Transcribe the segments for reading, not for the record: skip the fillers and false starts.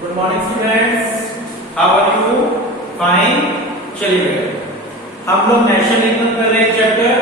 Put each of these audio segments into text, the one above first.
Good morning students, how are you? Fine. चलिए हम लोग नेशनल इनकम कर रहे हैं चैप्टर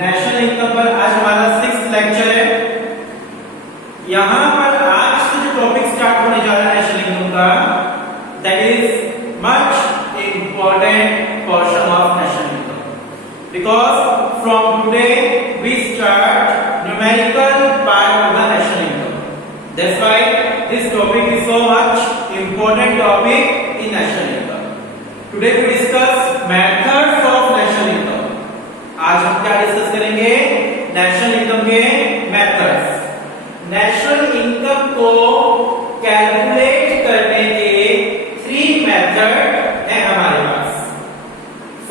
नेशनल इनकम पर। आज हमारा 6th लेक्चर है। यहाँ पर आज से जो टॉपिक स्टार्ट होने जा रहा है नेशनल इनकम का, that is much important portion of national income, because from today we start numerical part of the national income. That's why this topic is so much important topic in national income. Today we discuss methods of national income. आज हम क्या discuss करेंगे? National income के methods. National income को calculate करने के 3 method हैं हमारे पास।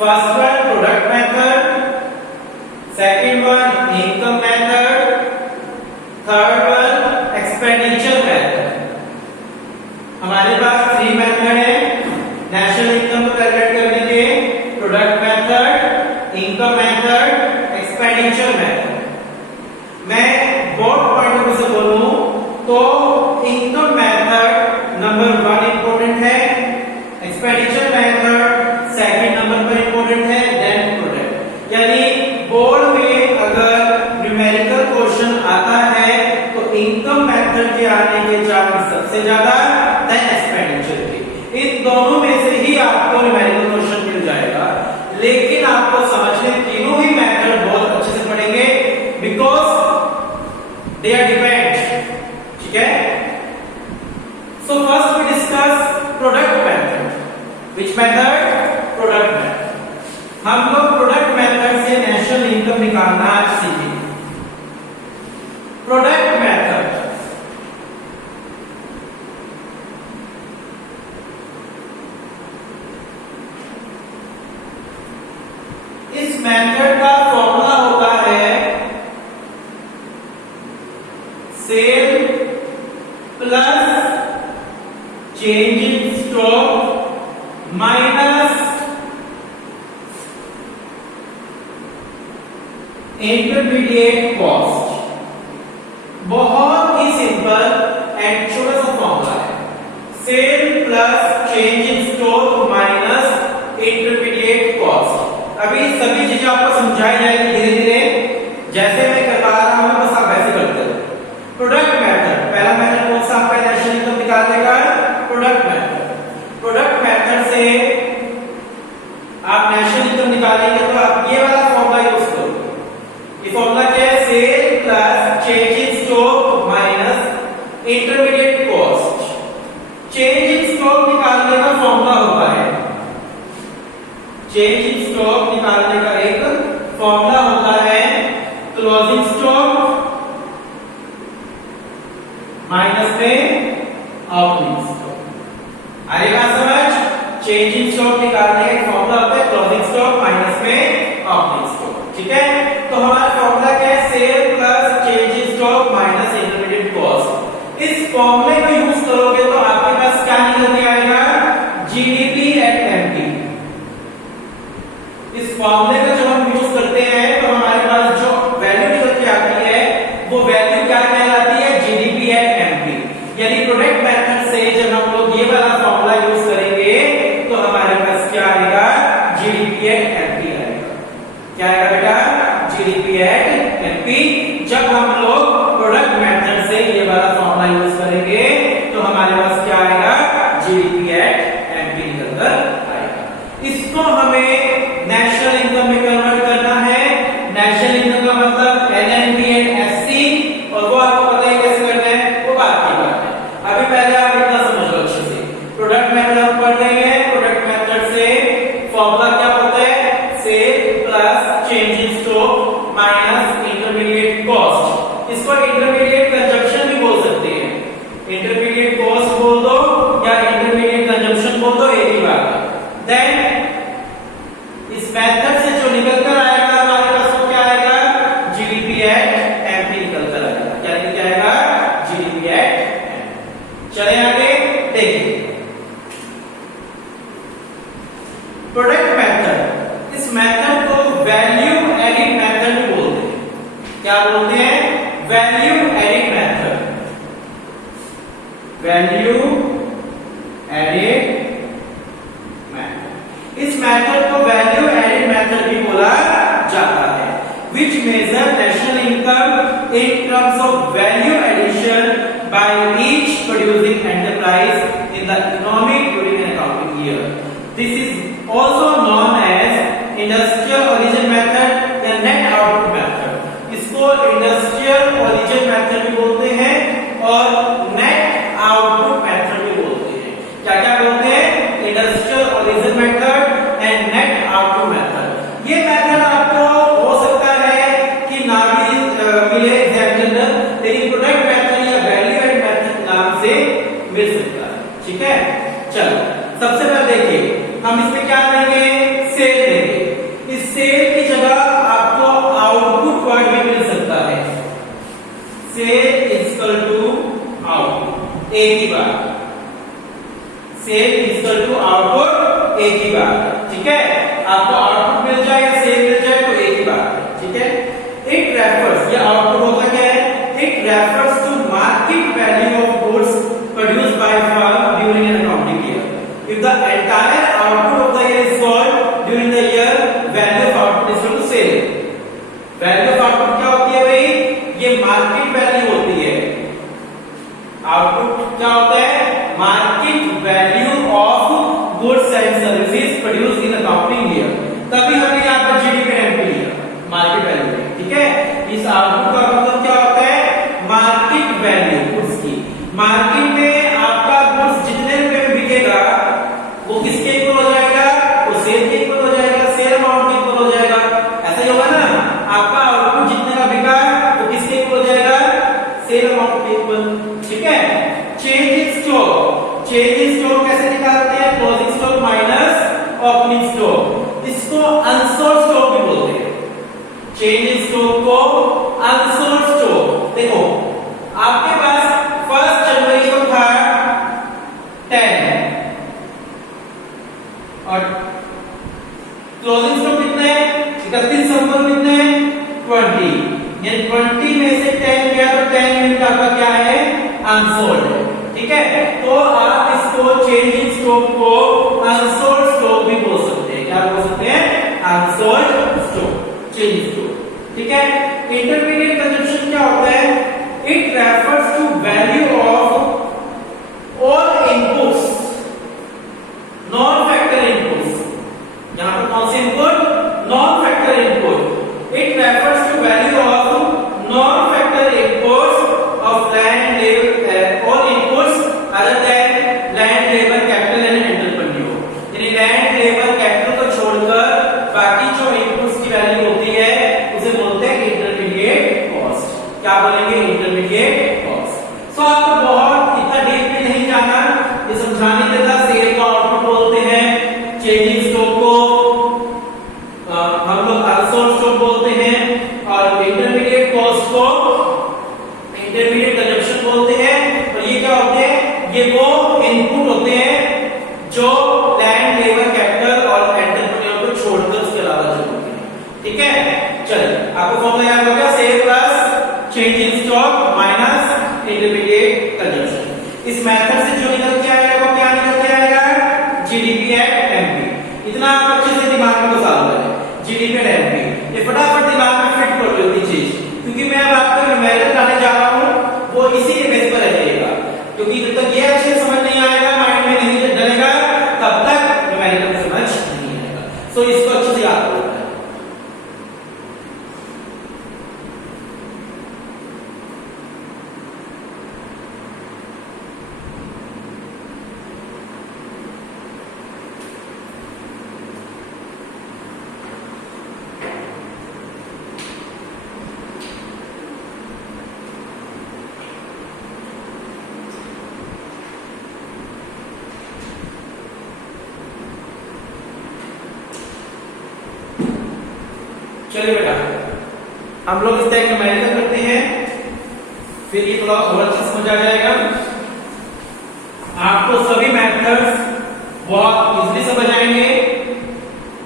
First one product method, second one income method, third one expenditure method. हमारे पास 3 मेथड है नेशनल इनकम को कैलकुलेट करने के: product method, income method, expenditure method. मैं बोर्ड पॉइंट ऑफ व्यू से बोलूं तो इनकम मेथड नंबर 1 इंपॉर्टेंट है, एक्सपेंडिचर मेथड सेकंड नंबर पर इंपॉर्टेंट है, देन प्रोडक्ट। यानी बोर्ड में अगर न्यूमेरिकल क्वेश्चन आता है तो इनकम मेथड के आने के चांस सबसे ज्यादा, देन एक्सपेंडिचर के। इन दोनों में से ही आपको न्यूमेरिकल क्वेश्चन मिल जाएगा। लेकिन आपको समझने तीनों ही मेथड बहुत अच्छे से पढ़ेंगे, बिकॉज दे आर डिपेंड। ठीक है। So first we discuss product method. Which method? Product method. हम लोग प्रोडक्ट मेथड से नेशनल इनकम निकालना आज सीखेंगे। प्रोडक्ट मेथड इस मेथड का फॉर्मूला होता है sale plus change in stock minus intermediate cost. बहुत ही सिंपल एंड छोटा सा फॉर्मूला है। Sale plus change in stock minus intermediate cost. अभी सभी चीजें आपको समझाई जाएगी धीरे धीरे, जैसे मैं करवा रहा हूं बस आप वैसे करते रहो। प्रोडक्ट मेथड, पहला मेथड कौन सा आपका नेशनल इनकम निकालने का? Product method. प्रोडक्ट मेथड से आप नेशनल इनकम निकालेंगे तो आप ये वाला फॉर्मूला यूज करो। ये फॉर्मूला क्या है? Sale plus change in stock minus intermediate cost. Change in stock निकालने का फॉर्मूला होता है, चेंज इन स्टॉक निकालने का एक फॉर्मूला होता है क्लोजिंग स्टॉक माइनस में ओपनिंग स्टॉक। आएगा समझ? चेंज इन स्टॉक निकालने का फॉर्मूला होता है क्लोजिंग स्टॉक माइनस में ओपनिंग स्टॉक। ठीक है। तो हमारा फॉर्मूला क्या है? Sale plus change in stock minus intermediate cost. इस फॉर्मूले को यूज करोगे तो आपके पास क्या निकल के आएगा? GDP at MP. इस फॉर्मूले का जब हम यूज करते हैं तो हमारे पास जो वैल्यू निकल के आती है वो वैल्यू क्या कहलाती है? GDP at MP. यानी प्रोडक्ट मेथड से जब हम लोग ये वाला फॉर्मूला यूज करेंगे तो हमारे पास क्या आएगा? जीडीपी एट एमपी आएगा। क्या आएगा बेटा? GDP at MP. जब हम लोग प्रोडक्ट मेथड से ये वाला फॉर्मूला यूज करेंगे तो हमारे पास क्या आएगा? जीडीपी एट एमपी निकल कर आएगा। इसको हमें नेशनल इनकम में कन्वर्ट करना है। नेशनल इनकम का मतलब एनएनपी एंड एससी, और वो आपको पता है कैसे करना है, वो बात की बात है। अभी पहले आप इतना समझ लो अच्छे से। प्रोडक्ट मेथड हम पढ़ रहे हैं। प्रोडक्ट मेथड से फॉर्मूला क्या होता है? Sale plus change in stock minus intermediate cost. इसको इंटरमीडिएट कंजम्पशन भी बोल सकते हैं। इंटरमीडिएट कॉस्ट बोल दो या इंटरमीडिएट कंजम्पशन बोल दो, एक ही बात है। देन इस मेथड से जो निकल कर आएगा हमारे पास वो क्या आएगा? जीडीपी एट एमपी निकल कर आएगा। क्या निकल के आएगा? GDP at MP. चले आगे देखिए प्रोडक्ट मेथड। इस मेथड को वैल्यू एडिट मेथड भी बोलते हैं। क्या बोलते हैं? Value added method. Value added method. इस मेथड को वैल्यू एडेड मेथड भी बोला जाता है, which measure national income in terms of value addition by each producing enterprise in the economic during an accounting year. This is also known as industrial origin method या net output method। इसको industrial origin method भी बोलते हैं और net output method भी बोलते हैं। क्या क्या बोलते हैं? industrial origin method and net output method। ये मेथड आपको हो सकता है कि ना भी मिले एग्जाम के अंदर, लेकिन प्रोडक्ट मेथड या वैल्यू एड मेथड नाम से मिल सकता है। ठीक है, चलो सबसे पहले देखिए हम इसमें क्या लेंगे, सेल लेंगे। इस सेल की जगह आपको आउटपुट वर्ड भी मिल सकता है, सेल इक्वल टू आउटपुट, एक ही बात, सेल इक्वल टू आउटपुट एक ही बात। ठीक है, आपको आउटपुट मिल जाए या सेल मिल जाए तो एक ही बात है। ठीक है, इट रेफर्स, ये आउटपुट होता क्या है, it refers to market value of goods produced by firm during an accounting year. If the entire output of the year is sold during the year, value of output is equal to sale. Value of output क्या होती है भाई, ये market value होती है। Output क्या होता है, market value of goods and services produced in accounting year. तभी हमने यहाँ पर जीडीपी एमपी लिया मार्केट वैल्यू। ठीक है, इस आउटपुट का मतलब क्या होता है, मार्केट वैल्यू गुड्स की। मार्केट में आपका गुड्स जितने रुपए में बिकेगा वो किसके इक्वल हो जाएगा, वो सेल के इक्वल हो जाएगा, सेल अमाउंट के इक्वल हो जाएगा। ऐसा ही होगा ना, आपका आउटपुट जितने का बिका वो किसके इक्वल हो जाएगा, सेल अमाउंट के इक्वल। ठीक है, change in stock, change in stock कैसे निकालते हैं, closing stock minus opening stock. इसको अनसोल्ड स्टॉक भी बोलते हैं। चेंज इन स्टॉक को अनसोल्ड स्टॉक। देखो आपके पास 1 जनवरी को था 10 और क्लोजिंग स्टॉक कितना है, 31 दिसंबर को कितना है, 20। यानी 20 में से 10 गया तो 10 यूनिट आपका क्या है, अनसोल्ड है। ठीक है, तो आप इसको चेंज इन स्टॉक को अनसोल्ड स्टॉक भी बोल सकते हैं। क्या बोल सकते हैं, unsold stock, change in stock. ठीक है, इंटरमीडिएट कंजम्पशन क्या होता है, it refers to value of all inputs non factor inputs. यहां पर कौन से input, non factor input. It refers to value of non factor inputs of land labour, all inputs other than land labour capital and entrepreneur. यानी land labour capital को छोड़कर बाकी जो inputs की वैल्यू होती है उसे बोलते हैं इंटरमीडिएट कॉस्ट। क्या बोलेंगे, इंटरमीडिएट कॉस्ट। सो आपको बहुत इतना डीप में नहीं जाना, ये समझाने देता। सेल को आउटपुट बोलते हैं, चेंजिंग स्टॉक को हम लोग अनसोल्ड स्टॉक बोलते हैं, और इंटरमीडिएट कॉस्ट को इंटरमीडिएट कंजम्पशन बोलते हैं। और ये क्या होते हैं, ये वो इनपुट होते हैं जो लैंड लेबर कैपिटल और एंटरप्रेन्योर को छोड़कर उसके अलावा जो होते हैं। ठीक है, चलिए आपको फॉर्मूला याद हो गया, sale plus change in stock minus intermediate consumption. इस मेथड से जो निकल के आएगा वो क्या निकल के आएगा, जीडीपी एट एमपी। इतना आप अच्छे से दिमाग में बसा लो, जीडीपी एट एमपी। ये फटाफट दिमाग में फिट कर लो ये चीज, क्योंकि मैं अब आपको न्यूमेरिकल लाने जा रहा हूं, वो इसी के बेस पर रहेगा। क्योंकि जब तक ये अच्छे समझ नहीं आएगा, माइंड में नहीं डलेगा, तब तक न्यूमेरिकल समझ नहीं आएगा। सो इसको अच्छे से याद करो। चलिए बेटा, हम लोग इस तरह न्यूमेरिकल करते हैं, फिर ये थोड़ा और अच्छे समझ आ जाएगा। आपको सभी मेथड्स बहुत इजीली समझ आएंगे,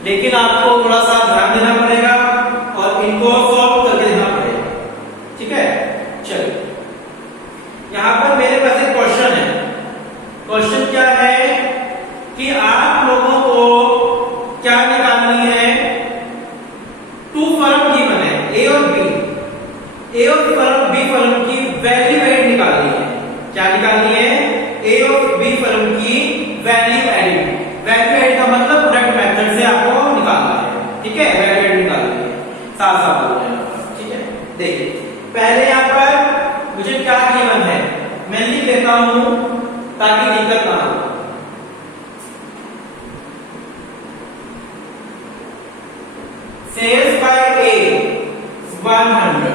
लेकिन आपको थोड़ा सा ध्यान देना पड़ेगा और इनको सॉल्व करके देखना पड़ेगा। ठीक है, चलिए यहाँ पर मेरे पास एक क्वेश्चन है। क्वेश्चन क्या है, क्या निकालनी है? ए और बी फर्म की वैल्यू एडिड। वैल्यू एडिड का मतलब प्रोडक्ट मेथड से आपको निकालना है, ठीक है? वैल्यू एडिड निकालनी है, साफ साफ बोल रहे हैं, ठीक है? देखिए पहले यहाँ पर मुझे क्या गिवन है मैं लिख लेता हूं ताकि दिक्कत ना हो। सेल्स बाय ए 100।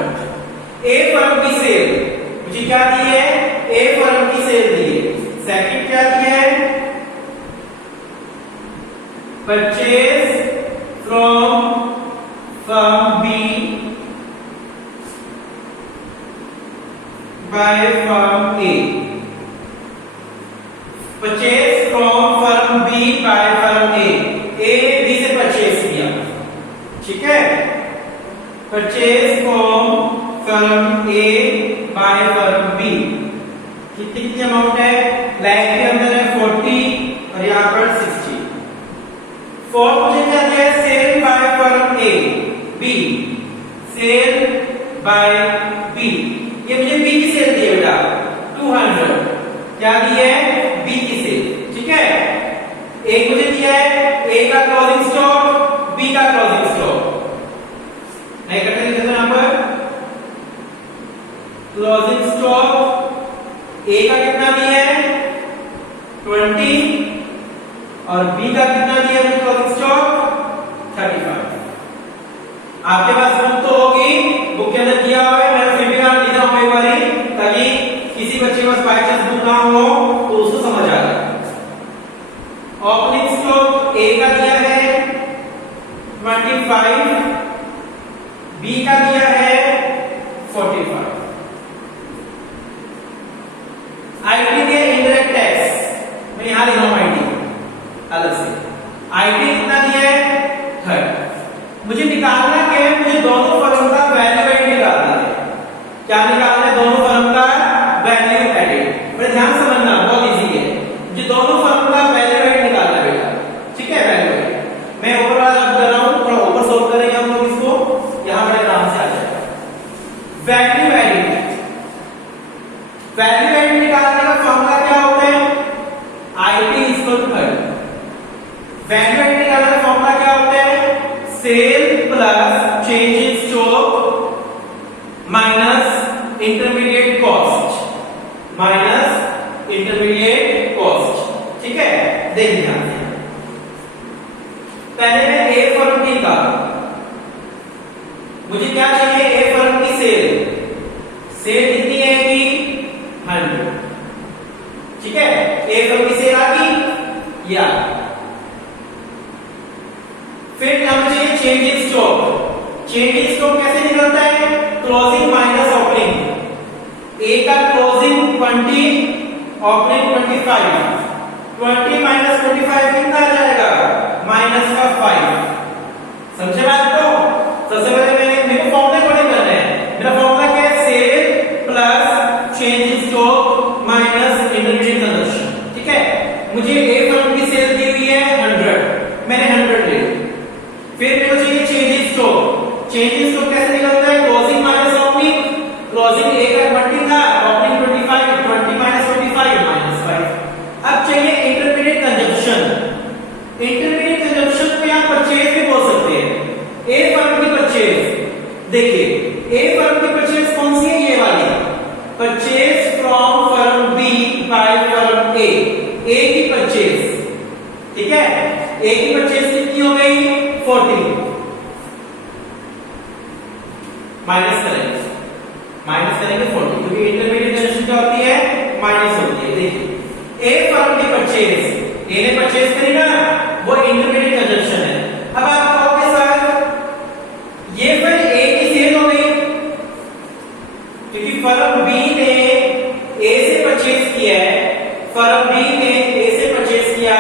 ए फर्म की सेल मुझे क्या दी है? ए फर्म की सेल दी है। सेकंड क्या दिया है? Purchase from firm B by firm A. Purchase from firm B by firm A. A B से परचेज किया, ठीक है? Purchase from firm A by firm B. कितनी अमाउंट है? लाइक के अंदर है 40 और यहाँ पर 60। फोर्थ मुझे क्या दिया है? Sale by firm A B. Sale by B, ये मुझे बी की सेल दी है बेटा 200। क्या दी है? बी की सेल, ठीक है? एक मुझे दिया है ए का क्लोजिंग स्टॉक, बी का क्लोजिंग स्टॉक। मैं इकट्ठे लिख देता हूं यहां पर। क्लोजिंग स्टॉक ए का कितना दिया है? 20 और बी का कितना दिया है? Closing stock 35। आपके पास बुक तो होगी, बुक के अंदर दिया हुआ है, मैंने फिर भी नाम लिखा हूं एक बारी ताकि किसी बच्चे के पास बाय चांस बुक ना हो तो उसको समझ आ जाए। ओपनिंग स्टॉक ए का दिया है 25, बी का दिया है 45। आईटी के इनडायरेक्ट टैक्स मैं यहां लिख रहा हूं आईटी अलग से। आईटी कितना दिया है? 30। मुझे निकालना क्या है? मुझे दोनों फर्म का वैल्यू एडिड निकालना है। क्या निकालना है? दोनों फर्म का वैल्यू एडिड। बड़े ध्यान समझना, बहुत इजी है। मुझे दोनों फर्म का वैल्यू एडिड निकालना है बेटा, ठीक है? वैल्यू एडिड मैं ऊपर वाला कर रहा हूं, थोड़ा ऊपर सोल्व करेंगे हम लोग इसको, यहां बड़े आराम से आ जाएगा। वैल्यू एडिड, वैल्यू एडिड निकालने का फॉर्मूला क्या होता है? It equal to 30। Value added निकालने का फॉर्मूला क्या होता है? Sale plus change in stock minus intermediate cost, minus intermediate cost, ठीक है? देखिए ध्यान से, पहले मैं ए फर्म की का मुझे क्या चाहिए? ए फर्म की सेल। सेल कितनी है कि 100, ठीक है? ए फर्म की सेल आ गई या फिर हम चाहिए change in stock. Change in stock कैसे निकलता है? Closing minus opening. ए का क्लोजिंग 20, ओपनिंग 25। 20 माइनस 25 कितना आ जाएगा? माइनस का 5। समझे बात को? सबसे पहले मेरे फॉर्मूले को नहीं करना है। मेरा फॉर्मूला क्या है? Sale plus change in stock minus intermediate consumption, ठीक है? मुझे ए फर्म की सेल दी हुई है 100, मैंने 100 ले ली। फिर मेरे को चाहिए change in stock. Change in stock कैसे निकलता है? Closing minus opening. क्लोजिंग ए का 20 था, ओपनिंग 25, 20 माइनस 25 माइनस 5। अब चाहिए इंटरमीडिएट कंजम्पशन। इंटरमीडिएट कंजम्पशन को यहां परचेज भी बोल सकते हैं। ए फर्म की परचेज, देखिए ए फर्म की परचेज कौन सी है? ये वाली, purchase from firm B by firm A. A की परचेज, ठीक है? ए की परचेज कितनी हो गई? 40। माइनस करेंगे 40 क्योंकि इंटरमीडिएट कंजम्पशन क्या होती है? माइनस होती है। देखिए ए फर्म की परचेज, ए ने परचेज करी ना, वो इंटरमीडिएट कंजम्पशन है। अब आप कहोगे सर ये फिर ए की सेल हो गई क्योंकि फर्म बी ने ए से परचेज किया है, फर्म बी ने ए से परचेज किया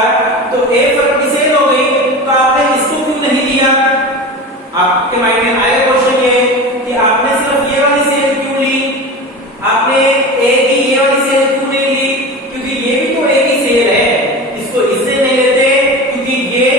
तो ए फर्म की सेल हो गई। तो आपने इसको क्यों नहीं दिया? आपके माइंड में आएगा क्वेश्चन ये कि आपने सिर्फ ये वाली सेल क्यों ली, आपने ए की ये वाली सेल क्यों नहीं ली? क्योंकि ये भी तो ए की सेल है, इसको इससे नहीं लेते क्योंकि ये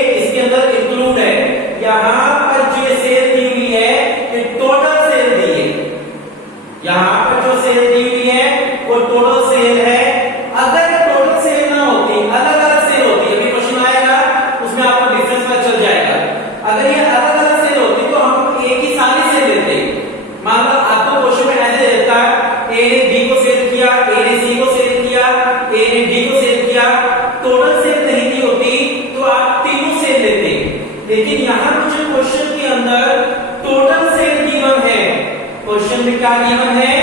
गिवन है,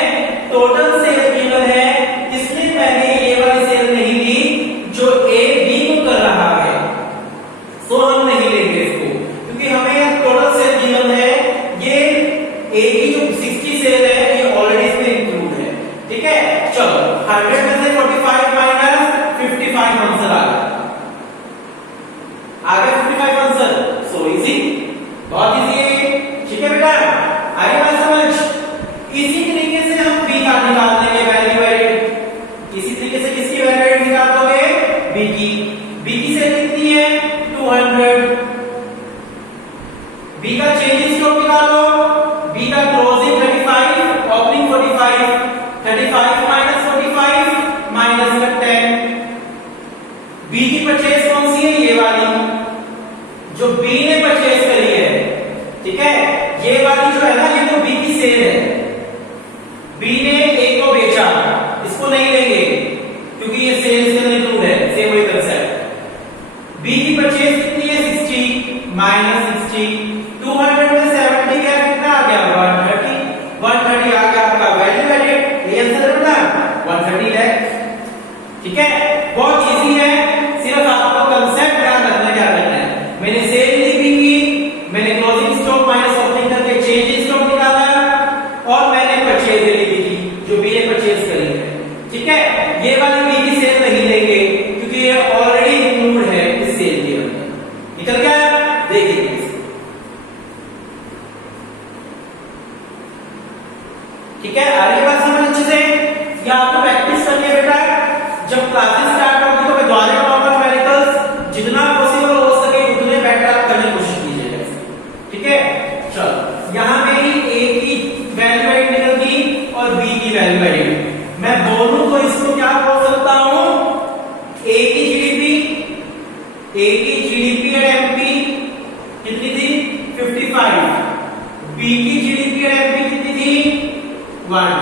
टोटल सेल गिवन है, इसलिए मैंने ये वाली सेल नहीं ली जो ए बी को कर रहा है, सो हम नहीं लेंगे इसको, क्योंकि हमें टोटल सेल गिवन है, ये ए की जो 60 सेल है ये ऑलरेडी इसमें इंक्लूड है। ठीक है, चलो 100 में से 45 माइनस 55 आंसर आ गया, 55 आंसर, सो इजी, बहुत इजी है। ठीक है बेटा, आई बात समझ। इसी तरीके से हम बी का निकाल देंगे वैल्यू एडिड, इसी तरीके से किसकी वैल्यू एडिड निकाल दोगे, बी की सेल कितनी है 200, बी का चेंजिंग स्टॉक निकालो, बी का क्लोजिंग 35 ओपनिंग 45, 35 माइनस 45 माइनस का 10, बी की परचेज कौन सी है, ये वाली जो बी ने परचेज करी है। ठीक है, ये वाली जो है ना, ये तो बी की सेल है, बी ने ए को बेचा, इसको नहीं लेंगे क्योंकि ये सेल्स के अंदर इंक्लूड है, सेम वही कंसेप्ट। बी की परचेज कितनी है 60 माइनस 60, 200 में 70 गया, कितना आ गया 130 आ गया आपका वैल्यू एडिड, ये आंसर है ना 130 लाख। ठीक है, बहुत इजी है, सिर्फ आपको कंसेप्ट याद रखना क्या करना है। मैंने सेल ली बी की, मैंने क्लोजिंग स्टॉक माइनस ओपनिंग करके चेंजिंग स्टॉक निकाला, और मैंने परचेज ली बी की जो बी ने परचेज करी है। ठीक है, ये वाली बी की सेल नहीं लेंगे क्योंकि ये ऑलरेडी इंक्लूड है इस सेल के अंदर। निकल गया, देखिए ठीक है, आगे बात समझ अच्छे से, या आपको प्रैक्टिस करनी है बेटा, जब क्लासेस स्टार्ट होगी तो मैं द्वारे ऑफ न्यूमेरिकल्स जितना पॉसिबल हो सके उतने बेटर आप करने की कोशिश कीजिएगा। ठीक है, चलो यहां मेरी ए की वैल्यू एडिड निकल गई और बी की वैल्यू एडिड, मैं दोनों को इसको क्या बोल सकता हूं, ए की जीडीपी एंड एमपी कितनी थी 55, बी की जीडीपी एंड एमपी कितनी थी 1,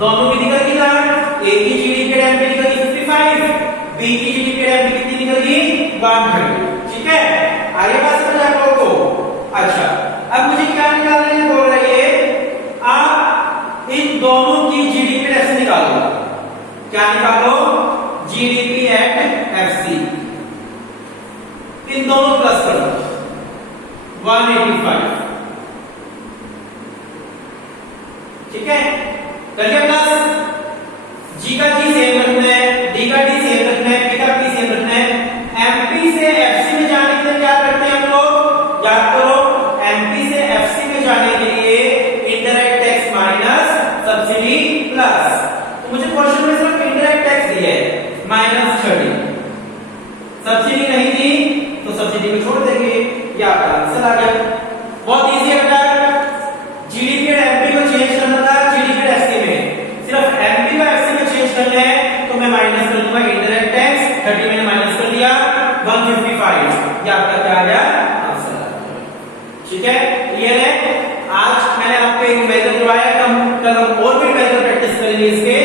दोनों की निकल गई ना, ए की जीडीपी एंड एमपी निकल गई 55, बी की जीडीपी एंड एमपी कितनी निकल गई 130। ठीक है, आगे बात समझ आप लोगों को। अच्छा, अब मुझे क्या निकालने हैं बोल रही है, आप इन दोनों की जीडीपी ऐसे निकालो, क्या निकालो, जीडीपी एट एफसी, इन दोनों प्लस करो 185। ठीक है, करिए प्लस, जी का जी सेम रखना है, डी का डी सेम रखना है, पी का पी सेम रखना है। एमपी से एफसी में जाने के लिए क्या करते हैं हम लोग, याद करो, एमपी से एफसी में जाने के लिए indirect tax minus subsidy plus, तो मुझे क्वेश्चन में सिर्फ इनडायरेक्ट टैक्स दिया है -30, सब्सिडी नहीं दी तो सब्सिडी को छोड़ देंगे, ये आपका आंसर आ गया। बहुत इजी है बेटा, जीडीपी और एमपी को चेंज करना था, जीडीपी और एफसी में, सिर्फ एमपी को एफसी में चेंज करना है तो मैं माइनस कर दूंगा इनडायरेक्ट टैक्स, 30 मैंने माइनस कर दिया 155, ये आपका क्या आ गया आंसर आ गया। ठीक है, क्लियर है। आज मैंने आपको एक मेथड करवाया, कल हम और भी मेथड प्रैक्टिस करेंगे इसके।